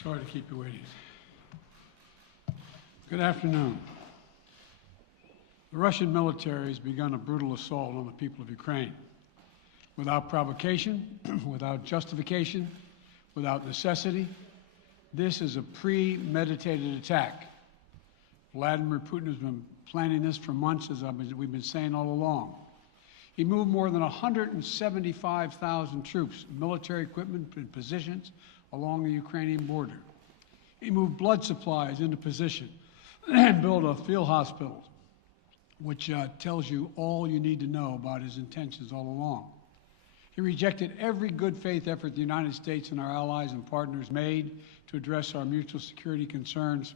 Sorry to keep you waiting. Good afternoon. The Russian military has begun a brutal assault on the people of Ukraine. Without provocation, without justification, without necessity, this is a premeditated attack. Vladimir Putin has been planning this for months, as we've been saying all along. He moved more than 175,000 troops, military equipment, and positions along the Ukrainian border. He moved blood supplies into position and built a field hospital, which tells you all you need to know about his intentions all along. He rejected every good faith effort the United States and our allies and partners made to address our mutual security concerns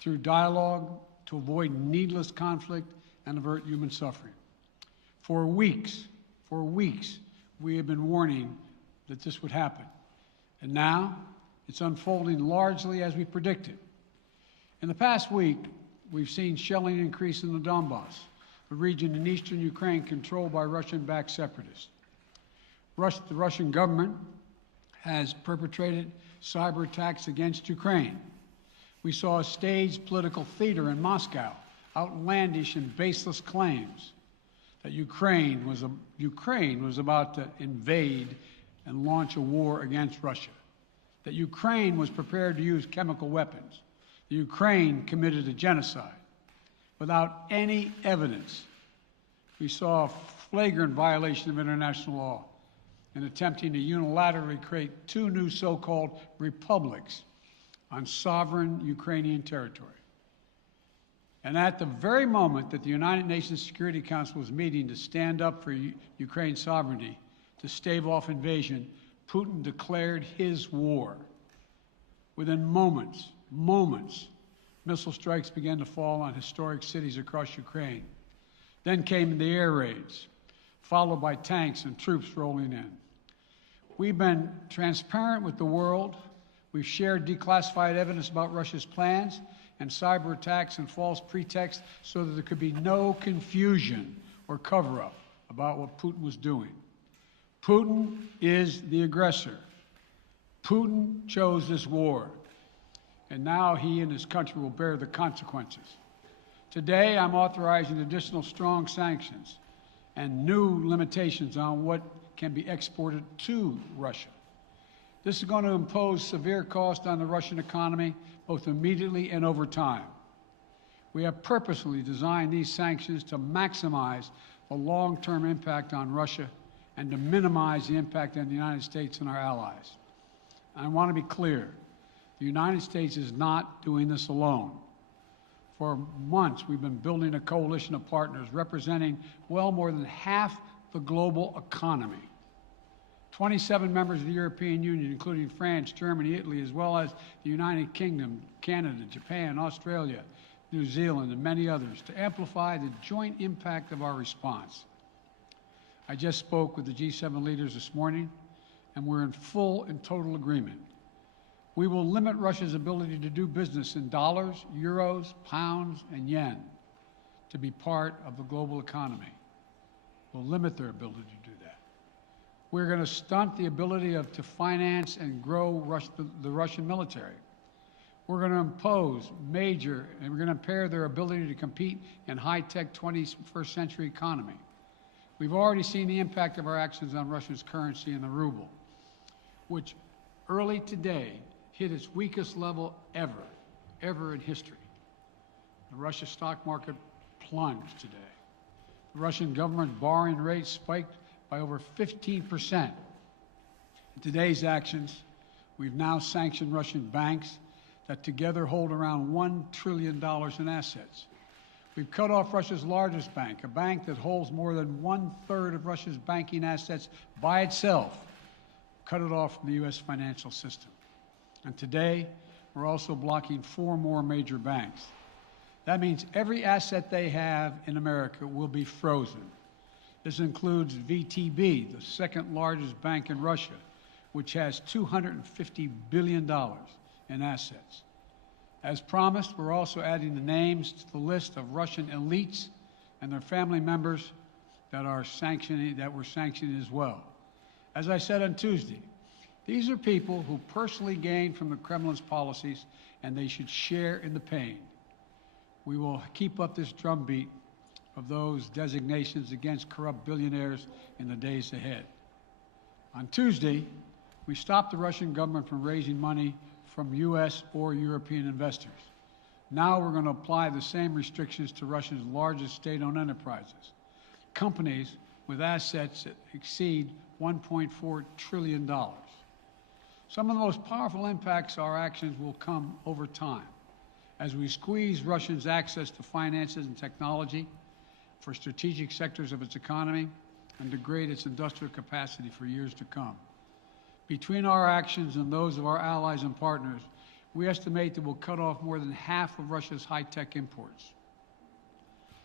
through dialogue to avoid needless conflict and avert human suffering. For weeks, we have been warning that this would happen. And now it's unfolding largely as we predicted. In the past week, we've seen shelling increase in the Donbass, a region in eastern Ukraine controlled by Russian-backed separatists. The Russian government has perpetrated cyber attacks against Ukraine. We saw a staged political theater in Moscow, outlandish and baseless claims that Ukraine was about to invade and launch a war against Russia, that Ukraine was prepared to use chemical weapons, that Ukraine committed a genocide. Without any evidence, we saw a flagrant violation of international law in attempting to unilaterally create two new so-called republics on sovereign Ukrainian territory. And at the very moment that the United Nations Security Council was meeting to stand up for Ukraine's sovereignty, to stave off invasion, Putin declared his war. Within moments, missile strikes began to fall on historic cities across Ukraine. Then came the air raids, followed by tanks and troops rolling in. We've been transparent with the world. We've shared declassified evidence about Russia's plans and cyber attacks and false pretexts so that there could be no confusion or cover-up about what Putin was doing. Putin is the aggressor. Putin chose this war, and now he and his country will bear the consequences. Today, I'm authorizing additional strong sanctions and new limitations on what can be exported to Russia. This is going to impose severe cost on the Russian economy, both immediately and over time. We have purposely designed these sanctions to maximize the long-term impact on Russia and to minimize the impact on the United States and our allies. I want to be clear, the United States is not doing this alone. For months, we've been building a coalition of partners representing well more than half the global economy. 27 members of the European Union, including France, Germany, Italy, as well as the United Kingdom, Canada, Japan, Australia, New Zealand, and many others, to amplify the joint impact of our response. I just spoke with the G7 leaders this morning, and we're in full and total agreement. We will limit Russia's ability to do business in dollars, euros, pounds, and yen to be part of the global economy. We'll limit their ability to do that. We're going to stunt the ability to finance and grow the Russian military. We're going to impose and we're going to impair their ability to compete in high-tech 21st century economy. We've already seen the impact of our actions on Russia's currency and the ruble, which early today hit its weakest level ever in history. The Russia stock market plunged today. The Russian government borrowing rate spiked by over 15%. In today's actions, we've now sanctioned Russian banks that together hold around $1 trillion in assets. We've cut off Russia's largest bank, a bank that holds more than 1/3 of Russia's banking assets by itself, cut it off from the U.S. financial system. And today, we're also blocking 4 more major banks. That means every asset they have in America will be frozen. This includes VTB, the second largest bank in Russia, which has $250 billion in assets. As promised, we're also adding the names to the list of Russian elites and their family members that we're sanctioning as well. As I said on Tuesday, These are people who personally gain from the Kremlin's policies, and they should share in the pain. We will keep up this drumbeat of those designations against corrupt billionaires in the days ahead. On Tuesday, we stopped the Russian government from raising money from U.S. or European investors. Now we're going to apply the same restrictions to Russia's largest state-owned enterprises, companies with assets that exceed $1.4 trillion. Some of the most powerful impacts of our actions will come over time as we squeeze Russia's access to finances and technology for strategic sectors of its economy and degrade its industrial capacity for years to come. Between our actions and those of our allies and partners, we estimate that we'll cut off more than half of Russia's high-tech imports.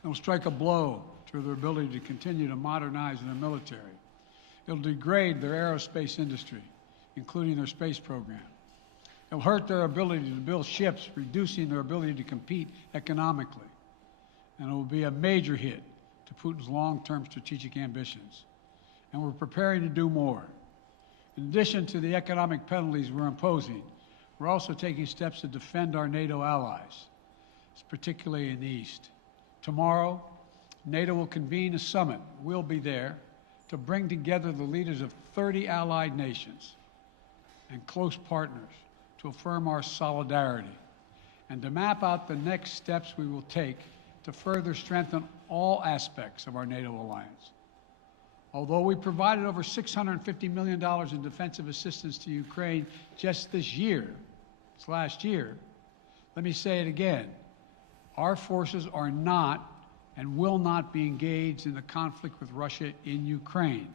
It'll strike a blow to their ability to continue to modernize their military. It'll degrade their aerospace industry, including their space program. It'll hurt their ability to build ships, reducing their ability to compete economically. And it will be a major hit to Putin's long-term strategic ambitions. And we're preparing to do more. In addition to the economic penalties we're imposing, we're also taking steps to defend our NATO allies, particularly in the East. Tomorrow, NATO will convene a summit. We'll be there to bring together the leaders of 30 allied nations and close partners to affirm our solidarity and to map out the next steps we will take to further strengthen all aspects of our NATO alliance. Although we provided over $650 million in defensive assistance to Ukraine just this last year, let me say it again. Our forces are not and will not be engaged in the conflict with Russia in Ukraine.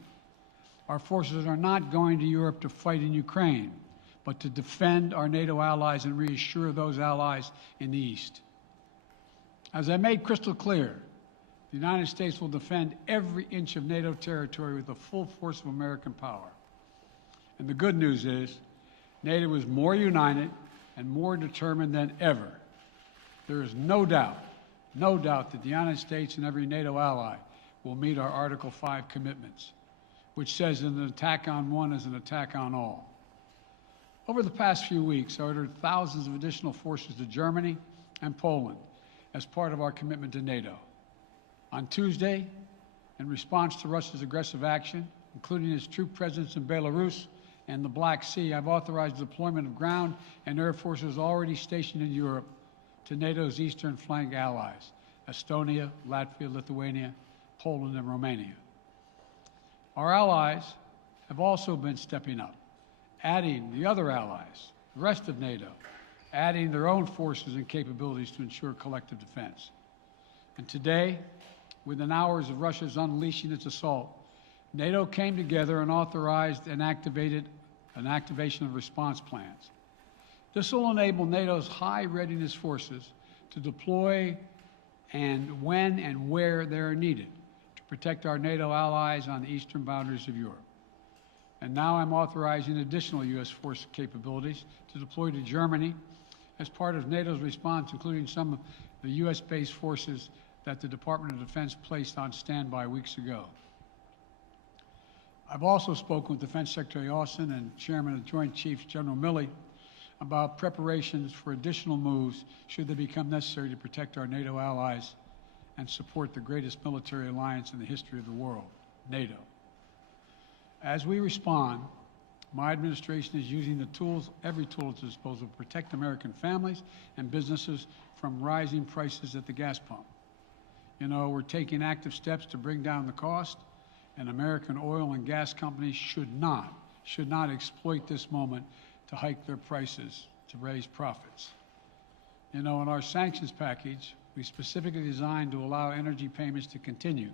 Our forces are not going to Europe to fight in Ukraine, but to defend our NATO allies and reassure those allies in the East. As I made crystal clear, the United States will defend every inch of NATO territory with the full force of American power. And the good news is, NATO is more united and more determined than ever. There is no doubt that the United States and every NATO ally will meet our Article 5 commitments, which says that an attack on one is an attack on all. Over the past few weeks, I ordered thousands of additional forces to Germany and Poland as part of our commitment to NATO. On Tuesday, in response to Russia's aggressive action, including its troop presence in Belarus and the Black Sea, I've authorized the deployment of ground and air forces already stationed in Europe to NATO's eastern flank allies, Estonia, Latvia, Lithuania, Poland, and Romania. Our allies have also been stepping up, adding the other allies, the rest of NATO, adding their own forces and capabilities to ensure collective defense. And today, within hours of Russia's unleashing its assault, NATO came together and authorized an activation of response plans. This will enable NATO's high readiness forces to deploy and when and where they are needed to protect our NATO allies on the eastern boundaries of Europe. And now I'm authorizing additional U.S. force capabilities to deploy to Germany as part of NATO's response, including some of the U.S.-based forces that the Department of Defense placed on standby weeks ago. I've also spoken with Defense Secretary Austin and Chairman of the Joint Chiefs, General Milley, about preparations for additional moves should they become necessary to protect our NATO allies and support the greatest military alliance in the history of the world, NATO. As we respond, my administration is using the tools, every tool at its disposal to protect American families and businesses from rising prices at the gas pump. You know, we're taking active steps to bring down the cost, and American oil and gas companies should not exploit this moment to hike their prices to raise profits. You know, in our sanctions package, we specifically designed to allow energy payments to continue.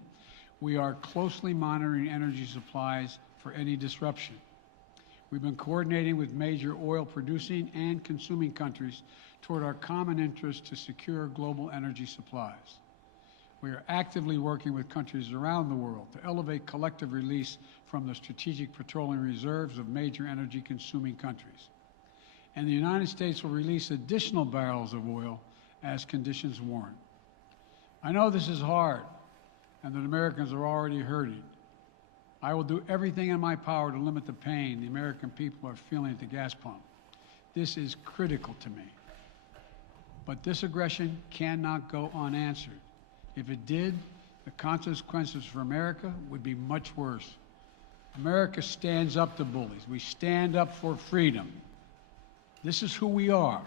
We are closely monitoring energy supplies for any disruption. We've been coordinating with major oil producing and consuming countries toward our common interest to secure global energy supplies. We are actively working with countries around the world to elevate collective release from the strategic petroleum reserves of major energy consuming countries. And the United States will release additional barrels of oil as conditions warrant. I know this is hard and that Americans are already hurting, I will do everything in my power to limit the pain the American people are feeling at the gas pump. This is critical to me. But this aggression cannot go unanswered. If it did, the consequences for America would be much worse. America stands up to bullies. We stand up for freedom. This is who we are.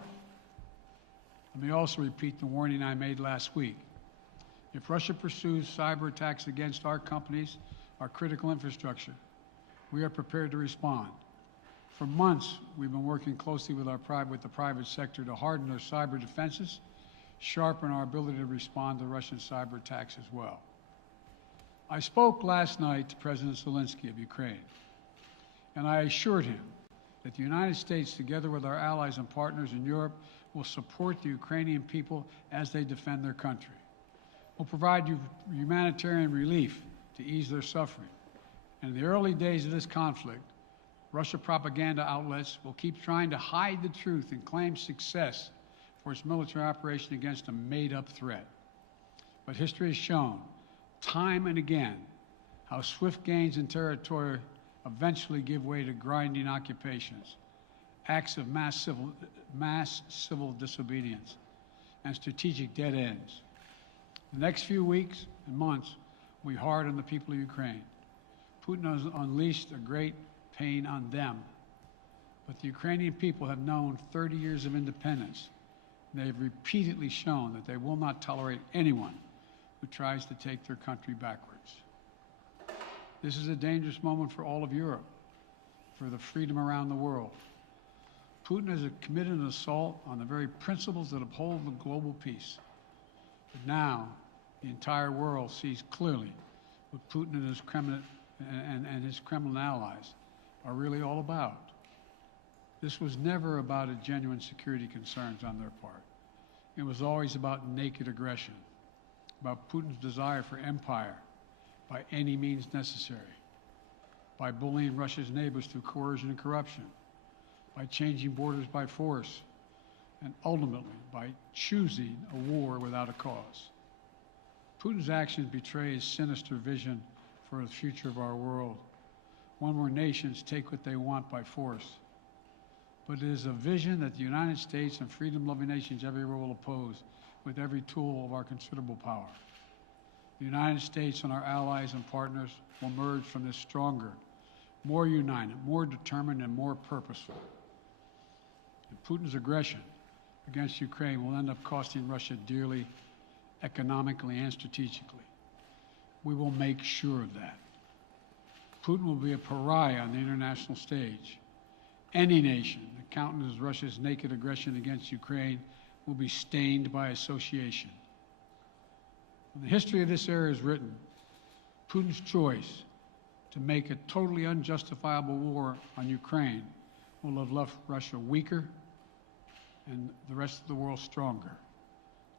Let me also repeat the warning I made last week. If Russia pursues cyber attacks against our companies, our critical infrastructure, we are prepared to respond. For months, we've been working closely with the private sector to harden our cyber defenses, sharpen our ability to respond to Russian cyber attacks as well. I spoke last night to President Zelensky of Ukraine, and I assured him that the United States, together with our allies and partners in Europe, will support the Ukrainian people as they defend their country. We'll provide humanitarian relief to ease their suffering. And in the early days of this conflict, Russian propaganda outlets will keep trying to hide the truth and claim success for its military operation against a made-up threat. But history has shown, time and again, how swift gains in territory eventually give way to grinding occupations, acts of mass civil disobedience, and strategic dead ends. The next few weeks and months will be hard on the people of Ukraine. Putin has unleashed a great pain on them, but the Ukrainian people have known 30 years of independence. They have repeatedly shown that they will not tolerate anyone who tries to take their country backwards. This is a dangerous moment for all of Europe, for the freedom around the world. Putin has committed an assault on the very principles that uphold the global peace. But now, the entire world sees clearly what Putin and his Kremlin allies are really all about. This was never about a genuine security concerns on their part. It was always about naked aggression, about Putin's desire for empire by any means necessary, by bullying Russia's neighbors through coercion and corruption, by changing borders by force, and ultimately by choosing a war without a cause. Putin's actions betray his sinister vision for the future of our world, one where nations take what they want by force. But it is a vision that the United States and freedom-loving nations everywhere will oppose with every tool of our considerable power. The United States and our allies and partners will emerge from this stronger, more united, more determined, and more purposeful. And Putin's aggression against Ukraine will end up costing Russia dearly, economically and strategically. We will make sure of that. Putin will be a pariah on the international stage. Any nation that countenances Russia's naked aggression against Ukraine will be stained by association. When the history of this era is written, Putin's choice to make a totally unjustifiable war on Ukraine will have left Russia weaker and the rest of the world stronger.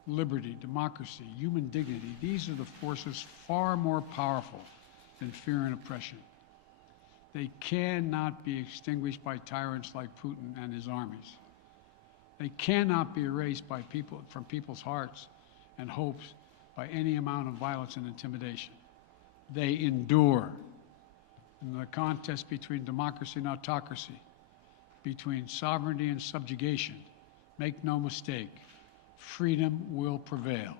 Liberty, democracy, human dignity, these are the forces far more powerful than fear and oppression. They cannot be extinguished by tyrants like Putin and his armies. They cannot be erased by from people's hearts and hopes by any amount of violence and intimidation. They endure. In the contest between democracy and autocracy, between sovereignty and subjugation, make no mistake, freedom will prevail.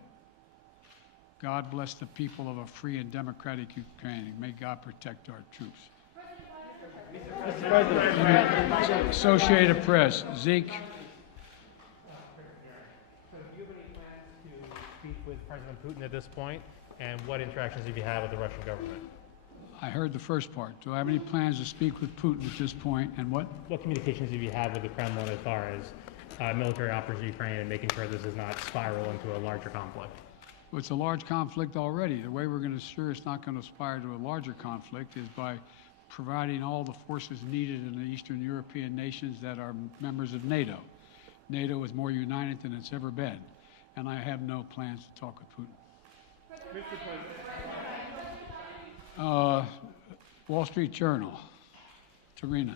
God bless the people of a free and democratic Ukraine, and may God protect our troops. Mr. President. Associated Press, Zeke. So do you have any plans to speak with President Putin at this point? And what interactions have you had with the Russian government? I heard the first part. Do I have any plans to speak with Putin at this point, and what? What communications have you had with the Kremlin as far as military operations in Ukraine and making sure this does not spiral into a larger conflict? Well, it's a large conflict already. The way we're going to ensure it's not going to aspire to a larger conflict is by providing all the forces needed in the Eastern European nations that are members of NATO. NATO is more united than it's ever been, and I have no plans to talk with Putin. Mr. President. Wall Street Journal, Tarina.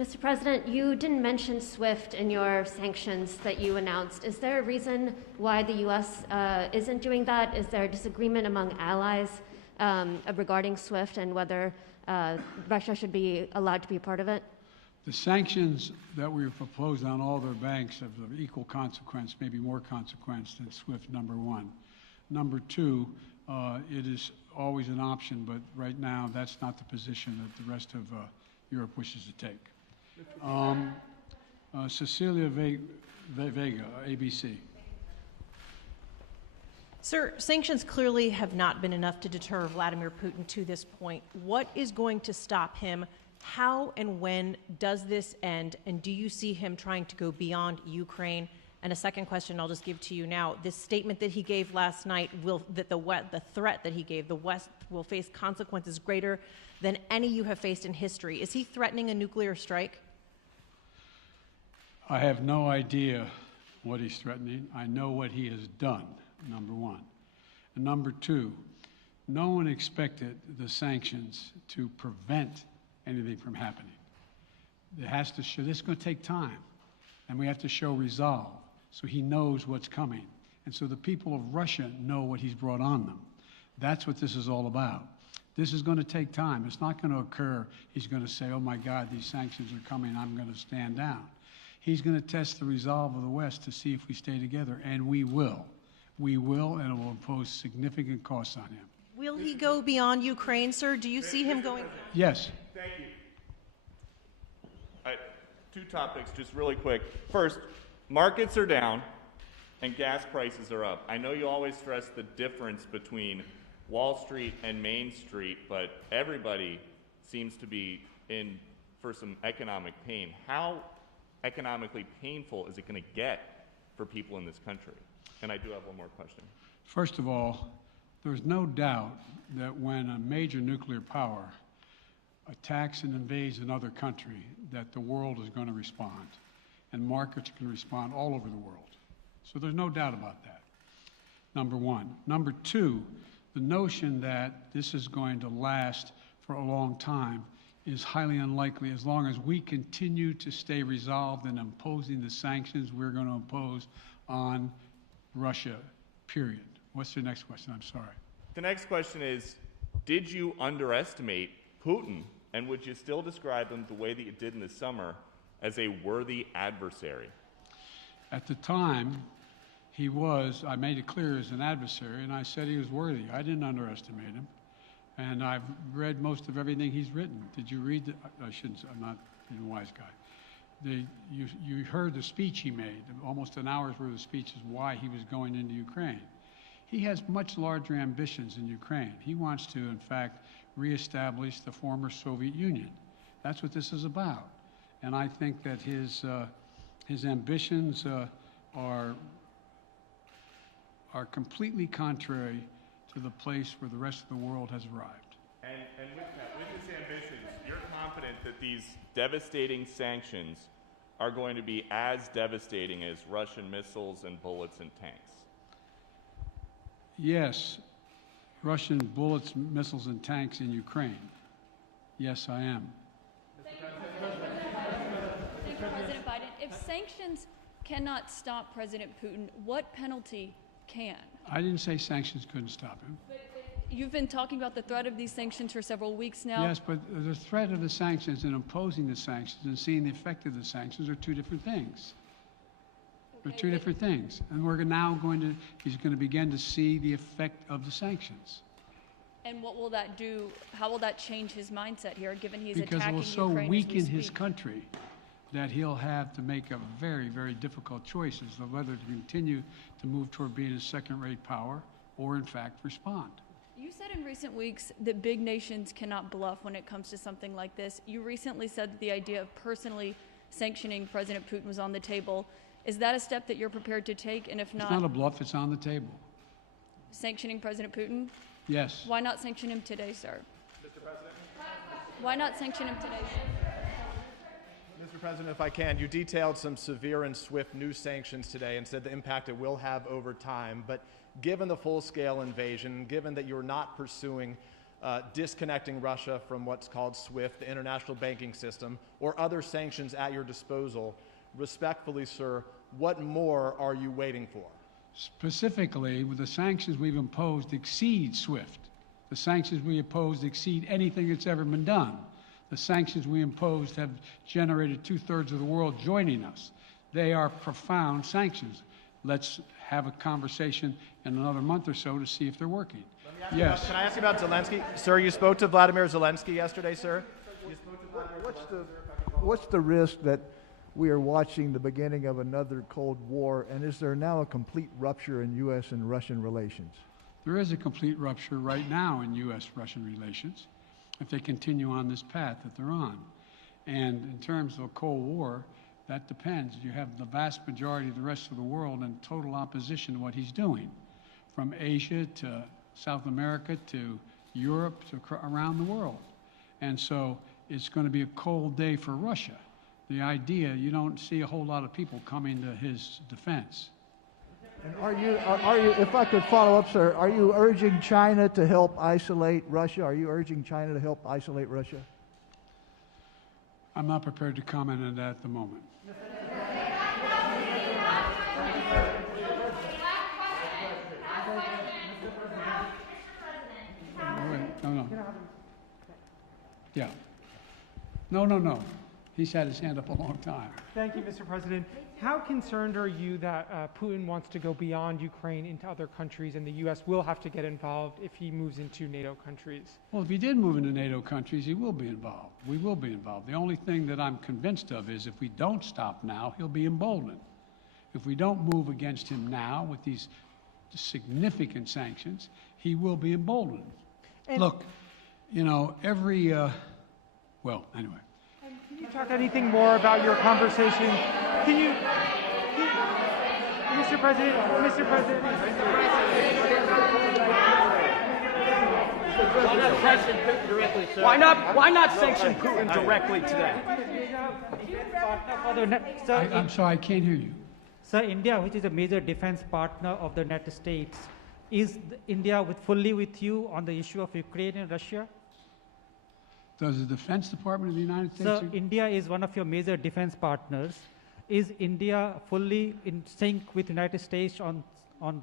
Mr. President, you didn't mention SWIFT in your sanctions that you announced. Is there a reason why the U.S. Isn't doing that? Is there a disagreement among allies regarding SWIFT and whether Russia should be allowed to be a part of it? The sanctions that we've proposed on all their banks have of equal consequence, maybe more consequence than SWIFT, number one. Number two, it is always an option, but right now that's not the position that the rest of Europe wishes to take. Cecilia Vega, ABC. Sir, sanctions clearly have not been enough to deter Vladimir Putin to this point. What is going to stop him? How and when does this end? And do you see him trying to go beyond Ukraine? And a second question I'll just give to you now. This statement that he gave last night, the threat that he gave, the West will face consequences greater than any you have faced in history. Is he threatening a nuclear strike? I have no idea what he's threatening. I know what he has done, number one. And number two, no one expected the sanctions to prevent anything from happening. It has to show, this is going to take time, and we have to show resolve so he knows what's coming. And so the people of Russia know what he's brought on them. That's what this is all about. This is going to take time. It's not going to occur, he's going to say, oh my God, these sanctions are coming, I'm going to stand down. He's going to test the resolve of the West to see if we stay together, and we will. We will, and it will impose significant costs on him. Will he go beyond Ukraine, sir? Do you see him going? Yes. Thank you. Two topics, just really quick. First, markets are down and gas prices are up. I know you always stress the difference between Wall Street and Main Street, but everybody seems to be in for some economic pain. How economically painful is it going to get for people in this country? And I do have one more question. First of all, there's no doubt that when a major nuclear power attacks and invades another country, that the world is going to respond, and markets can respond all over the world. So there's no doubt about that, number one. Number two, the notion that this is going to last for a long time is highly unlikely as long as we continue to stay resolved in imposing the sanctions we're going to impose on Russia, period. What's the next question? I'm sorry. The next question is, did you underestimate Putin, and would you still describe him the way that you did in the summer as a worthy adversary? At the time, he was, I made it clear, as an adversary, and I said he was worthy. I didn't underestimate him. And I've read most of everything he's written. Did you read the, I shouldn't, I'm not being a wise guy. You heard the speech he made, almost an hour's worth of speech is why he was going into Ukraine. He has much larger ambitions in Ukraine. He wants to, in fact, reestablish the former Soviet Union. That's what this is about. And I think that his ambitions are completely contrary to the place where the rest of the world has arrived. And with his ambitions, you're confident that these devastating sanctions are going to be as devastating as Russian missiles and bullets and tanks? Yes, Russian bullets, missiles, and tanks in Ukraine. Yes, I am. Thank you, President Biden. If sanctions cannot stop President Putin, what penalty can? I didn't say sanctions couldn't stop him. But you've been talking about the threat of these sanctions for several weeks now. Yes, but the threat of the sanctions and imposing the sanctions and seeing the effect of the sanctions are two different things. They're two different things. And we're now he's going to begin to see the effect of the sanctions. And what will that do? How will that change his mindset here, given he's Because it attacking will so Ukraine weaken as we his speak? country that he'll have to make a very, very difficult choice as to whether to continue to move toward being a second-rate power or, in fact, respond. You said in recent weeks that big nations cannot bluff when it comes to something like this. You recently said that the idea of personally sanctioning President Putin was on the table. Is that a step that you're prepared to take? And if It's not a bluff, it's on the table. sanctioning President Putin? Yes. Why not sanction him today, sir? Mr. President? Why not sanction him today, sir? Mr. President, if I can, you detailed some severe and swift new sanctions today and said the impact it will have over time. But given the full-scale invasion, given that you're not pursuing disconnecting Russia from what's called SWIFT, the international banking system, or other sanctions at your disposal. Respectfully, sir, what more are you waiting for? Specifically, with the sanctions we've imposed exceed SWIFT. The sanctions we imposed exceed anything that's ever been done. The sanctions we imposed have generated 2/3 of the world joining us. They are profound sanctions. Let's have a conversation in another month or so to see if they're working. Yes. Can I ask you about Zelensky? Sir, you spoke to Vladimir Zelensky yesterday, sir? You spoke to Vladimir What's the risk that we are watching the beginning of another Cold War, and is there now a complete rupture in U.S. and Russian relations? There is a complete rupture right now in U.S.-Russian relations if they continue on this path that they're on. And in terms of a Cold War, that depends. You have the vast majority of the rest of the world in total opposition to what he's doing, from Asia to South America to Europe to around the world. And so it's going to be a cold day for Russia. The idea, you don't see a whole lot of people coming to his defense. And are you, if I could follow up, sir, are you urging China to help isolate Russia? Are you urging China to help isolate Russia? I'm not prepared to comment on that at the moment. No. Yeah. No. He's had his hand up a long time. Thank you, Mr. President. How concerned are you that Putin wants to go beyond Ukraine into other countries and the U.S. will have to get involved if he moves into NATO countries? Well, if he did move into NATO countries, he will be involved. We will be involved. The only thing that I'm convinced of is if we don't stop now, he'll be emboldened. If we don't move against him now with these significant sanctions, he will be emboldened. Look, you know, well, anyway. Can you talk anything more about your conversation? Mr. President. Why not sanction Putin directly today? I'm sorry, I can't hear you. Sir, India, which is a major defense partner of the United States, is India fully with you on the issue of Ukraine and Russia? Does the Defense Department of the United States... Sir, India is one of your major defense partners. Is India fully in sync with the United States on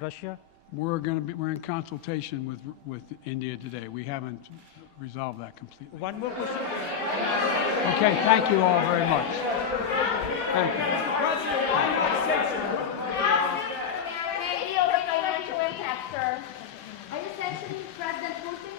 Russia? We're in consultation with India today. We haven't resolved that completely. One more question. Okay, thank you all very much. Thank you. The financial impact, sir. Are you sanctioning President Putin?